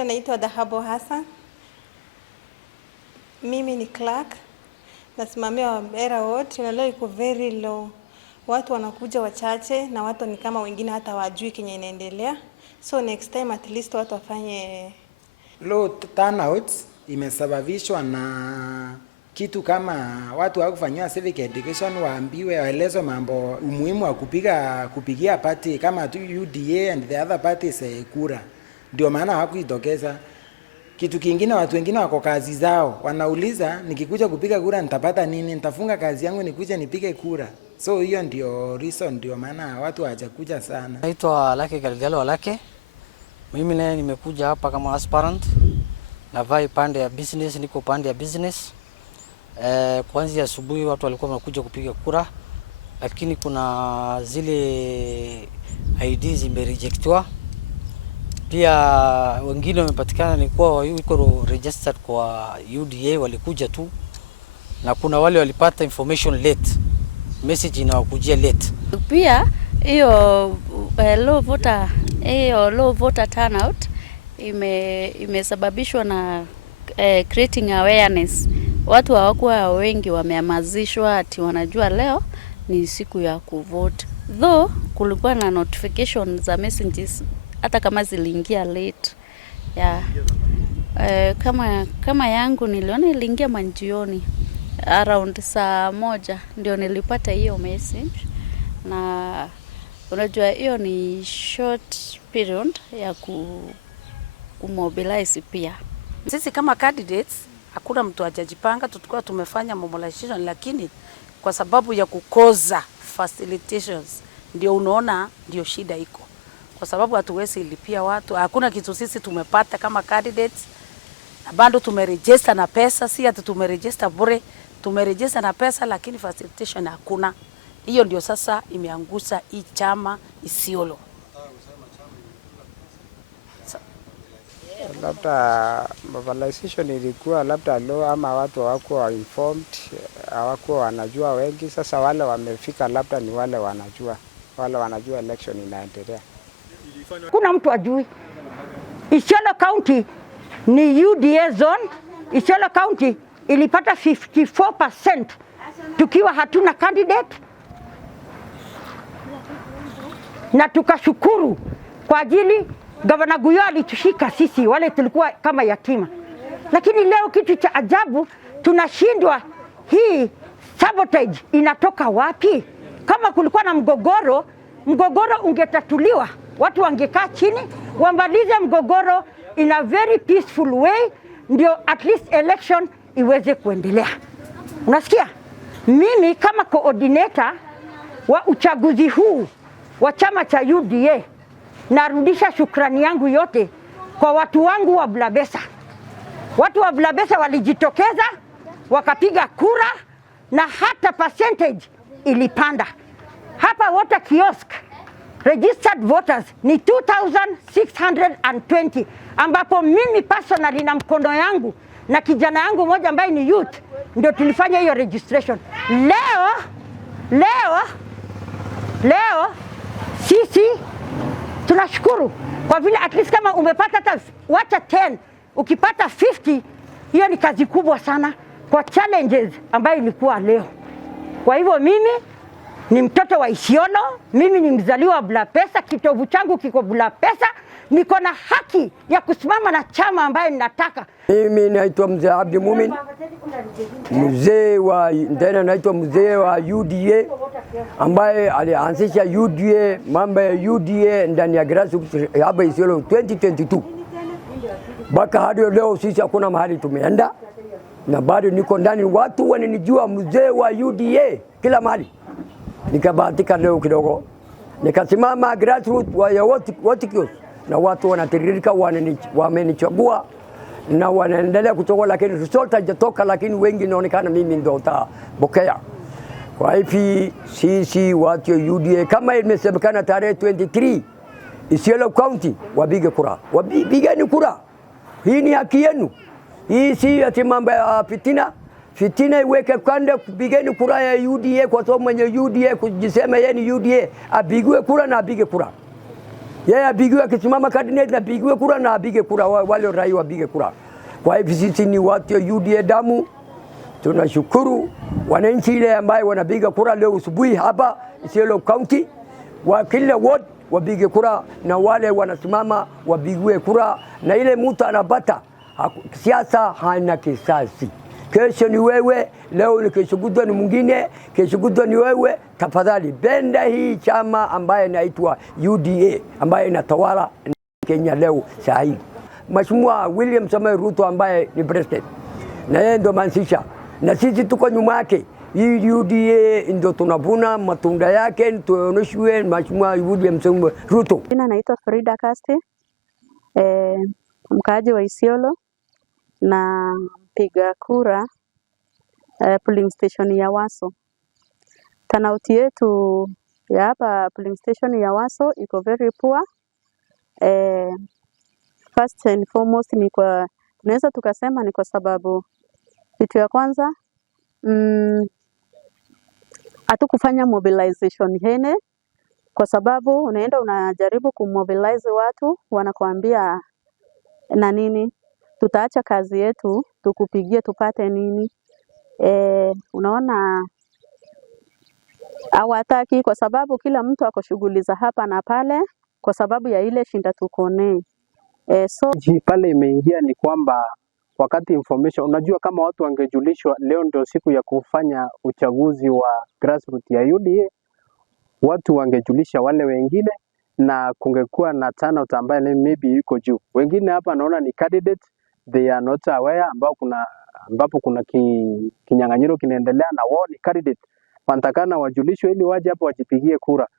majina naitwa Dhahabo Hassan. Mimi ni clerk. Nasimamia Wabera Ward. Leo iko very low. Watu wanakuja wachache na watu ni kama wengine hata wajui kenye inaendelea. So next time at least watu wafanye low turnout imesababishwa na kitu kama watu hawakufanywa civic education, waambiwe waelezwe mambo umuhimu wa kupigia party kama tu UDA and the other parties kura. Ndio maana hawakuitokeza. Kitu kingine, watu wengine wako kazi zao, wanauliza nikikuja kupiga kura nitapata nini? Nitafunga kazi yangu nikuje nipige kura. So hiyo ndio reason, ndio maana watu hawajakuja sana. Naitwa Lake Galgalo Lake. Mimi naye nimekuja hapa kama aspirant. Navai pande ya business, niko pande ya business. Kuanzia asubuhi watu walikuwa wanakuja kupiga kura, lakini kuna zile ID zimerejectwa. Pia wengine wamepatikana ni kwa yuko registered kwa UDA, walikuja tu, na kuna wale walipata information late, message inawakujia late. Pia hiyo low voter turnout imesababishwa na creating awareness. Watu hawakuwa wengi wamehamazishwa ati wanajua leo ni siku ya kuvote. Though kulikuwa na notification za messages hata kama ziliingia late. Yeah. Kama yangu niliona iliingia manjioni around saa 1 ndio nilipata hiyo message, na unajua hiyo ni short period ya kumobilize pia. Sisi kama candidates hakuna mtu hajajipanga, tulikuwa tumefanya mobilization, lakini kwa sababu ya kukoza facilitations ndio unaona ndio shida iko. Kwa sababu hatuwezi lipia watu, hakuna kitu sisi tumepata kama candidates. Na bado tumeregister na pesa, si ati tumeregister bure, tumeregister na pesa lakini facilitation hakuna. Hiyo ndio sasa imeangusha hii chama Isiolo. Labda mobilization ilikuwa labda low, ama watu hawakuwa informed, hawakuwa wanajua wengi. Sasa wale wamefika labda ni wale wanajua election inaendelea. Kuna mtu ajui. Isiolo County ni UDA zone. Isiolo County ilipata 54% tukiwa hatuna candidate, na tukashukuru kwa ajili Gavana Guyo alitushika sisi wale tulikuwa kama yatima. Lakini leo kitu cha ajabu, tunashindwa. Hii sabotage inatoka wapi? Kama kulikuwa na mgogoro ungetatuliwa, watu wangekaa chini wamalize mgogoro in a very peaceful way, ndio at least election iweze kuendelea. Unasikia? Mimi kama coordinator wa uchaguzi huu wa chama cha UDA, narudisha shukrani yangu yote kwa watu wangu wa Blabesa. Watu wa Blabesa walijitokeza wakapiga kura, na hata percentage ilipanda. Hapa water kiosk registered voters ni 2620, ambapo mimi personally na mkono yangu na kijana yangu mmoja ambaye ni youth ndio tulifanya hiyo registration. Leo sisi tunashukuru kwa vile at least kama umepata hata wacha 10, ukipata 50, hiyo ni kazi kubwa sana kwa challenges ambayo ilikuwa leo. Kwa hivyo mimi ni mtoto wa Isiolo, mimi ni mzaliwa wa Blapesa, kitovu changu kiko Blapesa, niko na haki ya kusimama na chama ambayo ninataka. Mimi naitwa Mzee Abdi Mumin, mzee wa UDA ambaye alianzisha UDA, mambo ya UDA ndani ya grassroots hapa Isiolo 2022. Baka hadi leo sisi hakuna mahali tumeenda, na bado niko ndani, watu wananijua mzee wa UDA kila mahali. Nikabahatika leo kidogo nikasimama grassroots wa wote na watu wanatiririka, wamenichagua na wanaendelea kuchagua, lakini result haijatoka, lakini wengi inaonekana mimi ndio utabokea. Kwa hivyo sisi watu wa UDA kama imesemekana tarehe 23 Isiolo County wapige kura. Wapigeni kura. Hii ni haki yenu. Hii si ati mambo ya fitina iweke kando, kupigeni kura ya UDA, kwa sababu mwenye UDA kujisema yeye ni UDA, apigwe kura na apige kura. Yeye apigiwe, akisimama candidate apigiwe kura na apige kura, wale raia wapige kura. Kwa hivyo sisi ni watu ya UDA damu. Tunashukuru wananchi ile ambaye wanapiga kura leo asubuhi hapa Isiolo County, wa kila ward wapige kura na wale wanasimama wapigiwe kura, na ile mtu anapata siasa hana kisasi. Kesho ni wewe, leo ni kesho kutwa ni mwingine, kesho kutwa ni wewe. Tafadhali benda hii chama ambaye inaitwa UDA ambaye inatawala Kenya leo saa hii. Mheshimiwa William Samoei Ruto ambaye ni president, na yeye ndo maanzisha, na sisi tuko nyuma yake. Hii UDA ndio tunavuna matunda yake, tuonyeshwe Mheshimiwa William Samoei Ruto. Jina naitwa Frida Kasti, mkaaji wa Isiolo na mpiga kura polling station ya Waso. Turnout yetu ya hapa polling station ya Waso iko very poor. First and foremost ni kwa, tunaweza tukasema ni kwa sababu kitu ya kwanza hatukufanya mobilization hene, kwa sababu unaenda unajaribu kumobilize watu, wanakuambia na nini, tutaacha kazi yetu tukupigie tupate nini? Unaona hawataki, kwa sababu kila mtu ako shughuli za hapa na pale kwa sababu ya ile shinda tukone. So pale imeingia ni kwamba wakati information, unajua kama watu wangejulishwa leo ndio siku ya kufanya uchaguzi wa grassroots ya UDA, watu wangejulisha wale wengine na kungekuwa na turnout ambayo maybe iko juu. Wengine hapa naona ni candidate, they are not aware ambapo kuna kinyang'anyiro kinaendelea na wao ni candidate. Wanatakana wajulishwe ili waje hapo wajipigie kura.